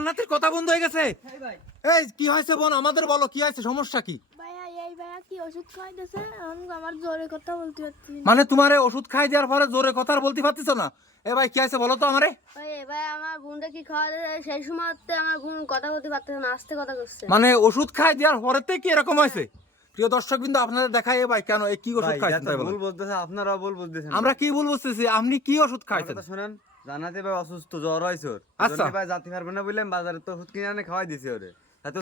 জান্নাতের কথা বন্ধ হয়ে গেছে। এই কি হয়েছে বোন, আমাদের বলো কি হয়েছে, সমস্যা কি? কি ওষুধ খাইতেছে, আমার জোরে কথা বলতে পারছি না। মানে তোমার ওষুধ খাই দেওয়ার পরে জোরে কথা আর বলতে পারতেছো না? এ ভাই কি হয়েছে বলো তো আমারে। ভাই আমার বোনটা কি খাওয়া সেই সময়তে আমার বোন কথা বলতে পারতেছে না, আস্তে কথা করছে। মানে ওষুধ খাই দেওয়ার পরেতে কি এরকম হয়েছে? প্রিয় দর্শক বিন্দু আপনাদের দেখাই ভাই কেন এই কি ওষুধ খাইছেন তাই বলেন। ভুল বলতেছে, আপনারা ভুল বলতেছেন। আমরা কি ভুল বুঝতেছি, আপনি কি ওষুধ খাইছেন? কথা শুনেন, জানাতে ভাই অসুস্থ, জ্বর হইছে ওর। আচ্ছা। ভাই জাতি পারবে না বললাম, বাজারে তো ওষুধ কিনে এনে খাওয়াই দিছি ওরে।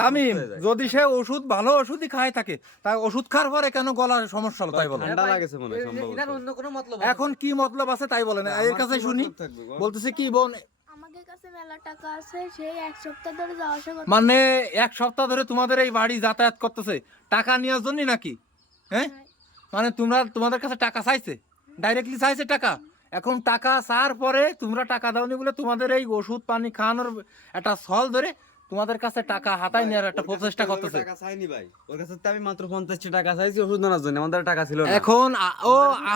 তামিম, যদি সে ওষুধ ভালো ওষুধই খায় থাকে, তাই ওষুধ খাওয়ার পরে কেন গলার সমস্যা হলো তাই বলেন। ঠান্ডা লাগেছে মনে হয় সম্ভবত। এটার অন্য কোনো মতলব এখন কি মতলব আছে তাই বলেন, এর কাছে শুনি। বলতেছে কি বোন, আমাদের কাছে মেলা টাকা আছে, সেই এক সপ্তাহ ধরে যাওয়া আসা করতে। মানে এক সপ্তাহ ধরে তোমাদের এই বাড়ি যাতায়াত করতেছে টাকা নেওয়ার জন্য নাকি? হ্যাঁ, মানে তোমাদের কাছে টাকা চাইছে, ডাইরেক্টলি চাইছে টাকা। এখন টাকা চাওয়ার পরে তোমরা টাকা দাওনি বলে তোমাদের এই ওষুধ পানি খাওয়ানোর একটা ছল ধরে তোমাদের কাছে টাকা হাতায় নেওয়ার একটা প্রচেষ্টা করতেছে। টাকা চাইনি ভাই, ওর কাছে তো আমি মাত্র 50 টাকা চাইছি ওষুধ আনার জন্য, আমাদের টাকা ছিল না। এখন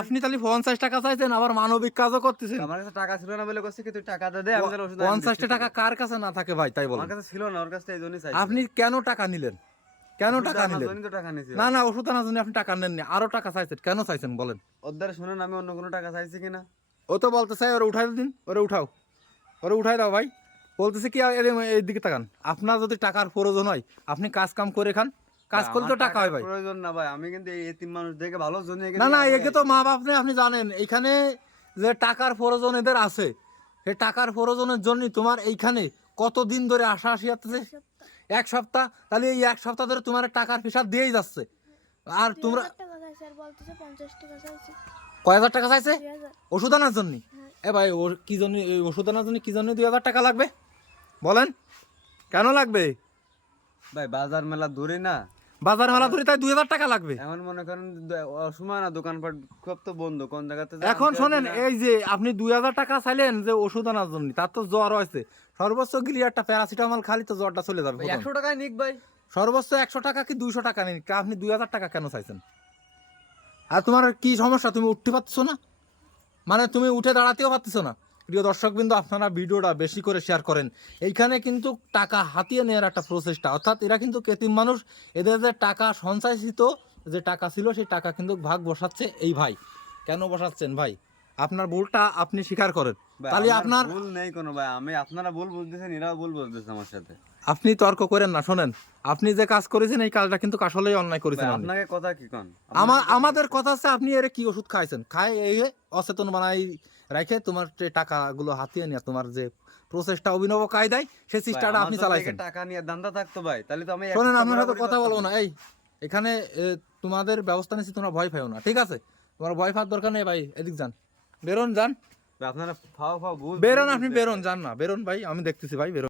আপনি তাহলে 50 টাকা চাইছেন, আবার মানবিক কাজও করতেছেন। আমার কাছে টাকা ছিল না বলে কইছে কি তুই টাকা দে, আমি তোর ওষুধ আনি 50 টাকা কার কাছে না থাকে ভাই তাই বলেন। আমার কাছে ছিল না, ওর কাছে এইজন্যই চাইছি। আপনি কেন টাকা নিলেন, কেন টাকা নিলেন? তো টাকা নিছি না না, ওষুধ আনার জন্য আপনি টাকা নেননি, আরো টাকা চাইছেন, কেন চাইছেন বলেন? ওর দ্বারা শুনুন, আমি অন্য কোনো টাকা চাইছি কিনা। ও তো বলতে চাই ওরা উঠাই দিন, ওরা উঠাও, ওরা উঠাই দাও ভাই। বলতেছে কি এই দিকে তাকান, আপনার যদি টাকার প্রয়োজন হয় আপনি কাজ কাম করে খান, কাজ করলে তো টাকা হয় ভাই। প্রয়োজন না ভাই, আমি কিন্তু এই এতিম মানুষ দেখে ভালো জন্য না না, একে তো মা বাপ নেই, আপনি জানেন এইখানে যে টাকার প্রয়োজন এদের আছে, সেই টাকার প্রয়োজনের জন্য তোমার এইখানে কতদিন ধরে আসা আসি যাচ্ছে? এক সপ্তাহ। তাহলে এই এক সপ্তাহ ধরে তোমার টাকার হিসাব দিয়েই যাচ্ছে, আর তোমরা 3000 টাকা চাইছে, আর বলতেছে 50 টাকা চাইছে। কয় হাজার টাকা চাইছে 3000। ওষুধ আনার জন্য? এ ভাই ওর কি জন্য এই ওষুধ আনার জন্য কি জন্য 2000 টাকা লাগবে বলেন, কেন লাগবে? ভাই বাজার মেলা দূরে না, বাজার মেলা ধরে তাই 2000 টাকা লাগবে? এখন মনে করেন অসময় না, দোকানপাট খুব তো বন্ধ, কোন জায়গাতে এখন শোনেন, এই যে আপনি 2000 টাকা চাইলেন যে ওষুধ আনার জন্য, তার তো জ্বর হয়েছে, সর্বোচ্চ গেলে একটা প্যারাসিটামল খালি তো জ্বরটা চলে যাবে। 100 টাকায় নিক ভাই, সর্বোচ্চ 100 টাকা কি 200 টাকা নিন, আপনি 2000 টাকা কেন চাইছেন? আর তোমার কি সমস্যা, তুমি উঠতে পারছো না? মানে তুমি উঠে দাঁড়াতেও পারতেছো না? প্রিয় দর্শক বিন্দু, আপনারা ভিডিওটা বেশি করে শেয়ার করেন। এইখানে কিন্তু টাকা হাতিয়ে নেওয়ার একটা প্রচেষ্টা, অর্থাৎ এরা কিন্তু এতিম মানুষ, এদের যে টাকা সঞ্চয়িত যে টাকা ছিল সেই টাকা কিন্তু ভাগ বসাচ্ছে এই ভাই। কেন বসাচ্ছেন ভাই? আপনার ভুলটা আপনি স্বীকার করেন, তাহলে আপনার ভুল নেই কোনো ভাই, আমি আপনারা ভুল বলতেছেন, এরাও ভুল বলতেছে আমার সাথে। আপনি তর্ক করেন না। শোনেন, আপনি যে কাজ করেছেন এই কাজটা কিন্তু আসলেই অন্যায় করেছেন। আপনি আপনাকে কথা কি কোন? আমাদের কথা আছে, আপনি এর কি ওষুধ খাইছেন, খায় এই অচেতন বানাই রাখে তোমার টাকাগুলো হাতিয়ে নিয়ে তোমার যে প্রসেসটা অভিনব কায়দায় সেই চেষ্টাটা আপনি চালাইছেন। টাকা নিয়ে দান্দা থাকতো ভাই, তাহলে তো আমি শোনেন, আপনার সাথে কথা বলবো না। এই এখানে তোমাদের ব্যবস্থা নিচ্ছি, তোমরা ভয় পাও না, ঠিক আছে? তোমার ভয় পাওয়ার দরকার নেই ভাই, এদিক যান, বেরোন, যান, আপনারা ফাও ফাও ভুল বেরোন, আপনি বেরোন, যান না, বেরোন ভাই, আমি দেখতেছি ভাই, বেরোন।